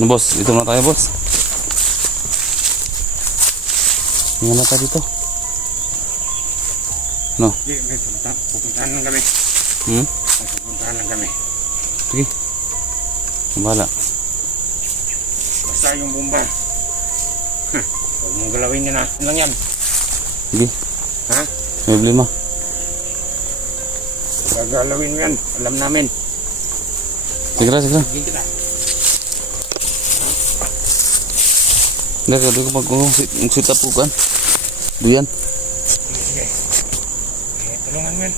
Ano boss, ito na tayo boss. Tingnan na tayo dito. No? May pupuntahan lang kami. May pupuntahan lang kami. Sige. Bahala. Basta yung bomba. Huwag mong galawin yan ha. Yun lang yan. Sige. Ha? May problema. Gagalawin mo yan. Alam namin. Sige na, sige na. Sige na. Hindi ko mag-sit up po kan. Duyan. Sige. Tulungan mo yan.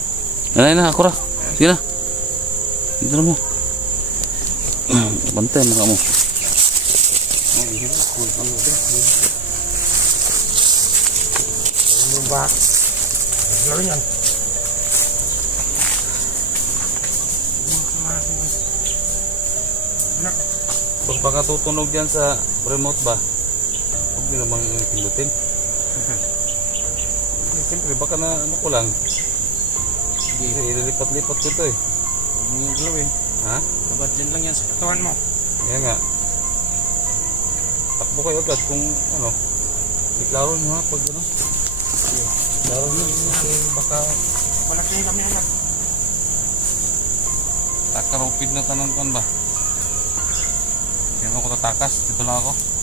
Na, ako ra. Sige na. Dito na mo. Bantay mga mo. Ano ba? Galawin yan. Pag baka tutunog yan sa remote ba? Huwag din namang pindutin. Siyempre baka na ano ko lang. Ililipat-lipat ko ito eh. Huwag mong galawin. Ha? Dapat dyan lang yan sa katawan mo. Kaya nga. Takbo kayo agad kung ano. Iklaro nyo ha pag ano. Iklaro nyo kasi baka Balagay kami agad. takarupid na tanong kan ba? Yan ako tatakas. Dito lang ako.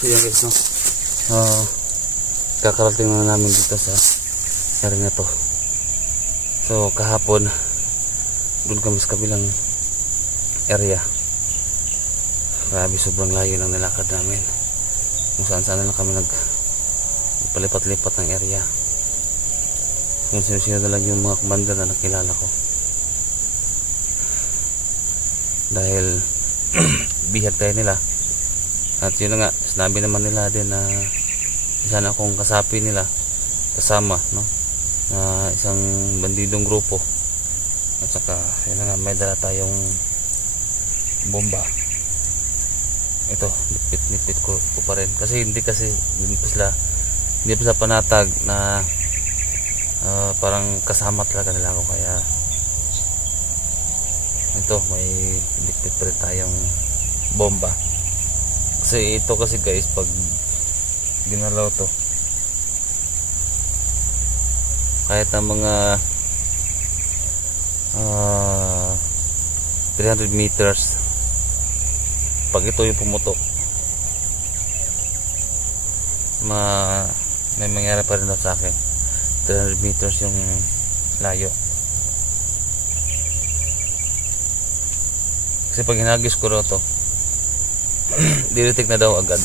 So yan guys, no? Kakarating na namin dito sa area na to. So kahapon doon kami sa kabilang area. Grabe, sobrang layo ng nilakad namin. Kung saan saan na lang kami nagpalipat-lipat ng area. Kung sino-sino na lang yung mga commander na nakilala ko. Dahil bihag tayo nila. At yun na nga, sinabi naman nila din na sana akong kasapi nila kasama, no? Na isang bandidong grupo. At saka yun na nga, may dala tayong bomba. Ito, nipit ko pa rin. Kasi hindi pa sila panatag na parang kasama talaga nila ako. Kaya ito, may nipit pa rin tayong bomba. Kasi ito kasi guys, pag ginalaw to, kahit na mga 300 meters, pag ito yung pumutok, may mangyari pa rin sa akin. 300 meters yung layo. Kasi pag hinagis ko raw to, didetect na daw agad.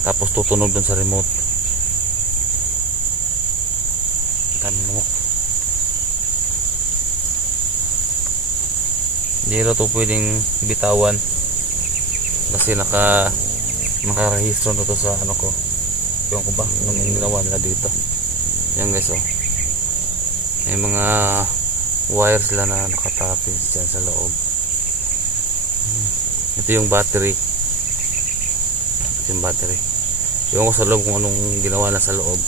Tapos tutunog dun sa remote. Tanong. Hindi raw to pwedeng bitawan. Kasi nakarehistro na to sa ano ko. Yung ko ba? Anong ginawa nila dito. Yan guys, oh. May mga wire sila na nakatapis dyan sa loob. Ito yung battery. Ito yung battery. Ewan ko sa loob kung anong ginawa na sa loob.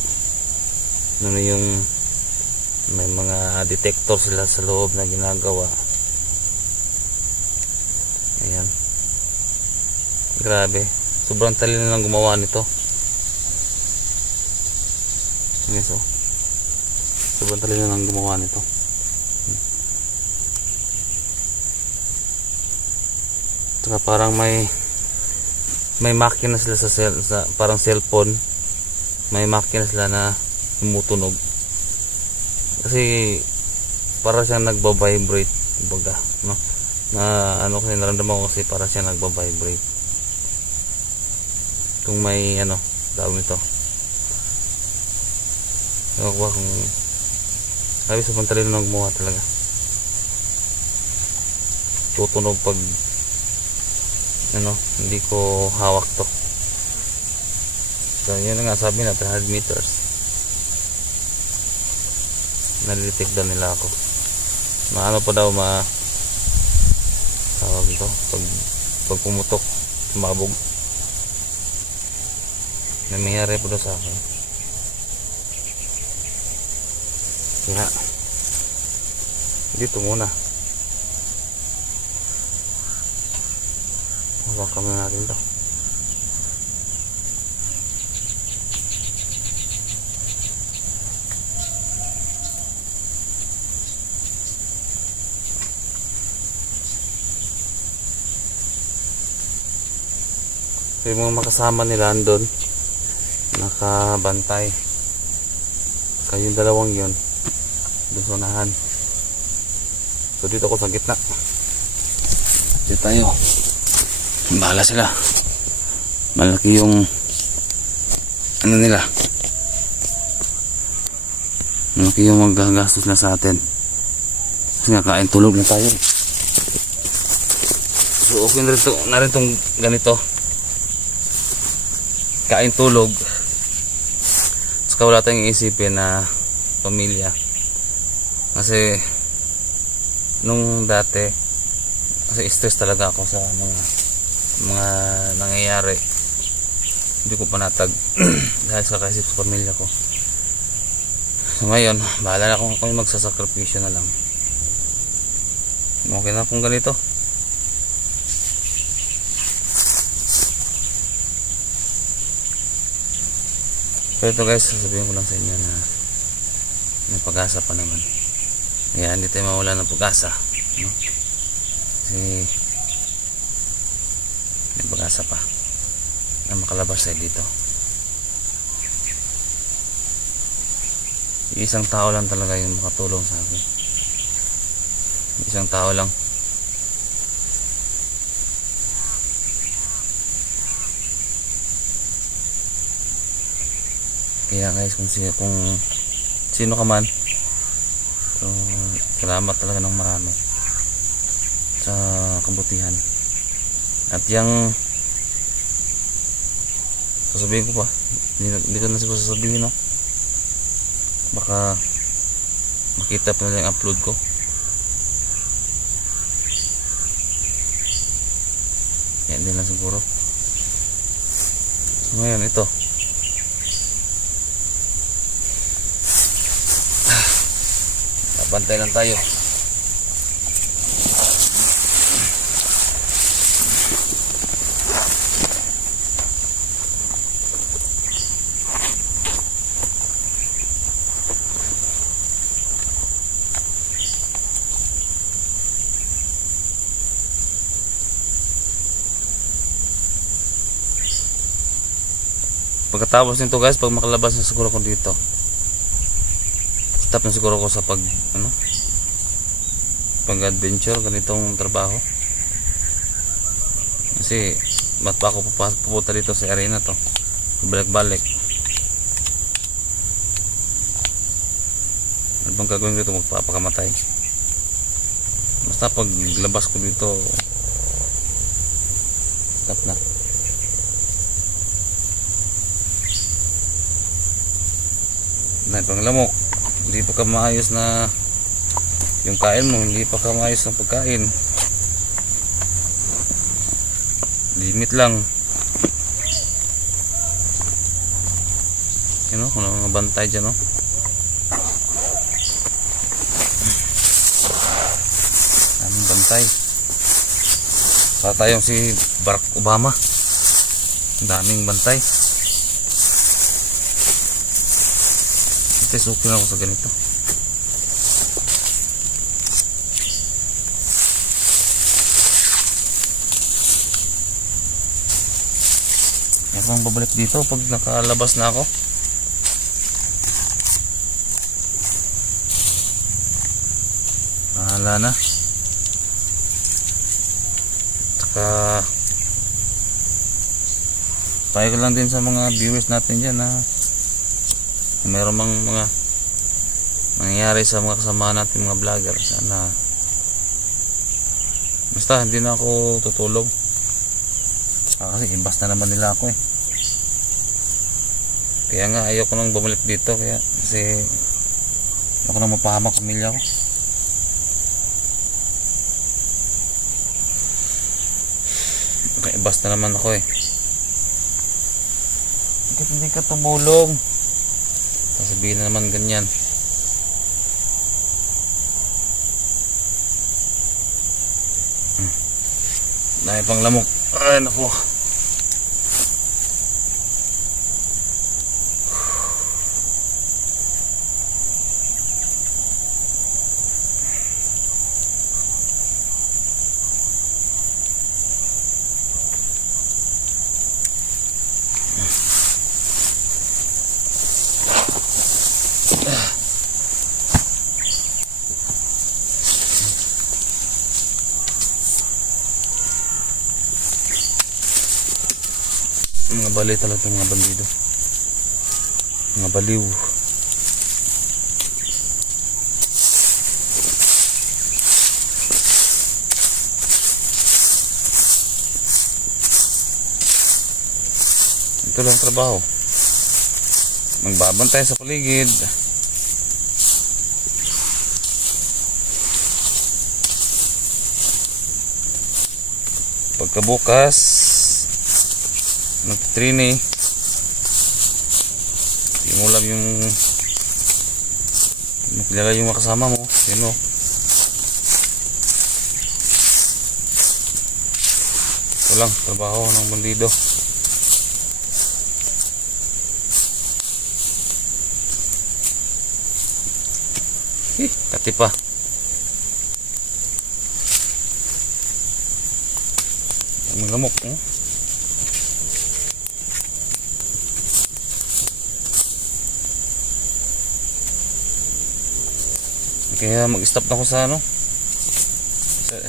Ano yung may mga detector sila sa loob na ginagawa. Ayan. Grabe. Sobrang talino lang gumawa nito. Ayan, so. Sobrang talino lang gumawa nito. Saka parang may makina sila sa parang cellphone. May makina sila na tumutunog. Kasi para siyang nagba-vibrate, kumbaga, no? Na ano kasi naramdaman ko kasi para siyang nagba-vibrate. Kung may tawag nito. Ewan ko kung sabi sa pantalino ng gumawa talaga. Tutunog pag hindi ko hawak to. So yun nga sabi na 300 meters. Nalidetect daw nila ako. Maano pa daw tawag ito pag pumutok, sumabog. Nangyayari po daw sa akin. Kaya dito muna. Hawakan muna natin to. Yung mga makasama nila andun nakabantay. Kayong dalawang yun doon sa unahan. So dito ako sa gitna. Dito tayo. Bahala sila. Malaki yung nila. Malaki yung magagastos na sa atin. Kasi nga kain tulog na tayo. So okay na rin itong ganito. Kain tulog. Saka wala tayong iisipin na pamilya. Kasi nung dati kasi stress talaga ako sa mga nangyayari. Hindi ko panatag dahil sa kakaisip sa pamilya ko. So ngayon bahala na kung ako magsasakripisyo na lang. Okay na kung ganito. Pero ito guys, sasabihin ko lang sa inyo na may pag-asa pa naman. Kaya hindi tayo mawala ng pag-asa, no? Kasi may pag-asa pa na makalabas tayo dito. Isang tao lang talaga yung makatulong sa akin. Isang tao lang. Kaya guys, kung sino ka man, so salamat talaga ng marami sa kabutihan. At yung sasabihin ko pa, hindi ko na siguro sasabihin, no? Baka makita pa nila yung upload ko. Yan din lang siguro. So ngayon ito, bantay lang tayo. Pagkatapos nito guys, pag makalabas na siguro ko dito, stop na siguro ko sa pag-adventure, ganitong trabaho. Kasi ba't pa ako pupunta dito sa arena to, balik-balik. Ano bang gagawin dito? Magpapakamatay. Basta pag labas ko dito, stop na. Dahil pang lamok, hindi pa ka maayos na yung kain mo hindi pa kamayos ng pagkain. Limit lang. Yun o, kung mga bantay dyan o. Daming bantay. Para tayong si Barack Obama. Daming bantay. Ito okay na ako sa ganito. Akong babalik dito pag nakalabas na ako. Bahala na. Tsaka payo ko lang din sa mga viewers natin dyan na mayroon mang mga nangyayari sa mga kasama natin mga vlogger. Sana basta hindi na ako tutulog. Kasi imbas na naman nila ako eh. Kaya nga ayoko nang bumalik dito, kasi ayoko nang mapahamak pamilya ko. Okay, basta naman ako eh. Bakit hindi ka tumulong? Sasabihin na naman ganyan. Dahil pang lamok. Ay naku. Mga bali talaga mga bandido. Mga baliw. Ito lang trabaho. Magbabantay sa paligid. Pagkabukas nagtitrini, di mo lang yung makilala yung makasama mo, yun o. Ito lang trabaho ng bandido. Kati pa. Ang lamok oh. Kaya mag-stop na ako sa ano.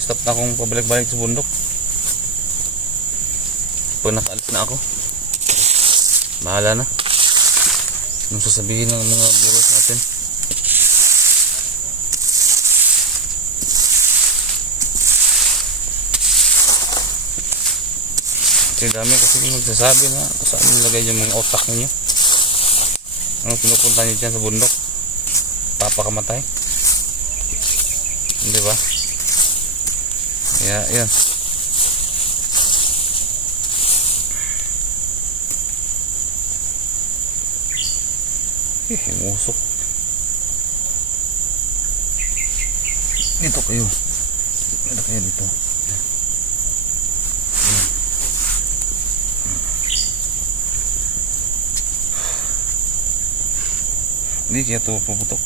Stop na akong pabalik-balik sa bundok. Pag nakaalis na ako, bahala na. Anong sasabihin ng mga viewers natin? Kasi dami kasi magsasabi na saan nilagay yung mga otak ninyo. Anong pinupunta nyo dyan sa bundok? Papakamatay. Hindi ba? Kaya yun. Yung usok. Dito kayo. Dito kayo dito. Hindi kaya ito puputok.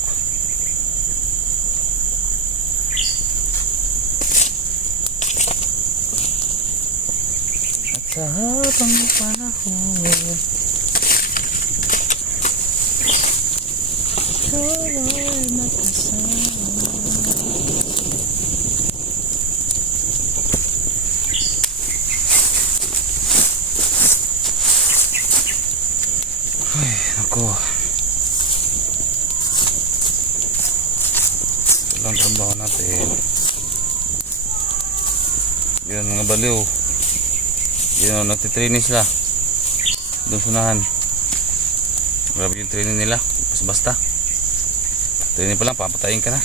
Sa habang panahon ikaw ay makasama. Ay, ako ito lang trabaho natin. Yun mga baliw. Yun, nagtitraining sila doon sunahan. Grabe yung training nila. Basta training pa lang, papatayin ka na.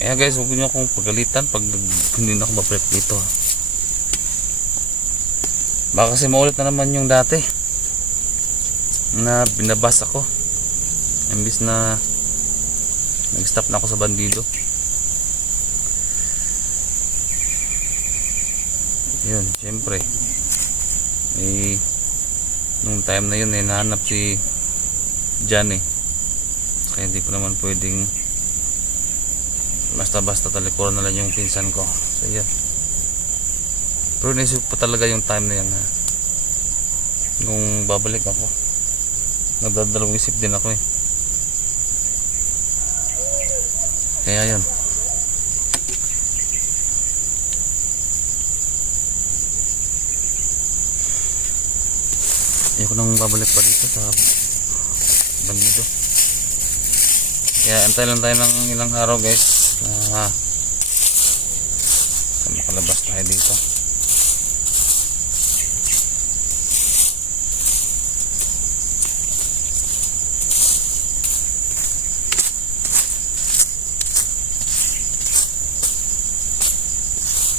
Kaya guys, huwag niyo akong pagalitan pag hindi na ako mabalik dito. Baka kasi maulit na naman yung dati na binabas ako. Imbis na nag-stop na ako sa bandido. Yun, syempre nung time na yun nahanap si Johnny. Kaya hindi ko naman pwedeng basta-basta talikuran na lang yung pinsan ko. So yan. Pero naisip pa talaga yung time na yan na nung babalik ako, nagdadalawang isip din ako eh. Kaya yun. Ayoko nang babalik pa dito sa bandido. Kaya antay lang tayo ng ilang araw guys na makalabas tayo dito.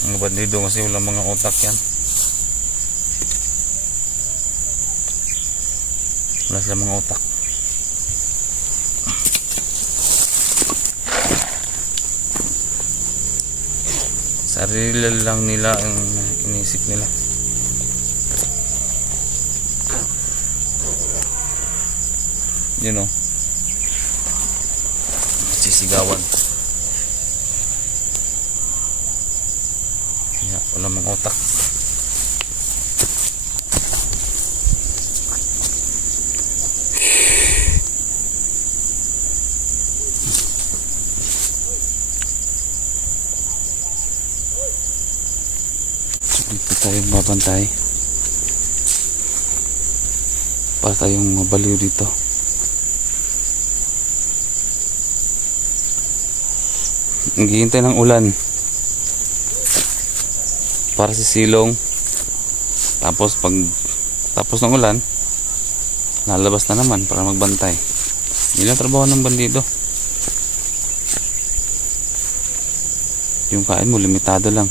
Ang bandido kasi walang mga utak yan. Wala silang mga utak. Sarili lang nila ang inisip nila. You know, sisigawan. Wala mga utak. Dito tayong mabantay para tayong mabaliw dito. Naghihintay ng ulan para sisilong, tapos pag tapos ng ulan lalabas na naman para magbantay. Yun ang trabaho ng bandido. Yung kain mo limitado lang.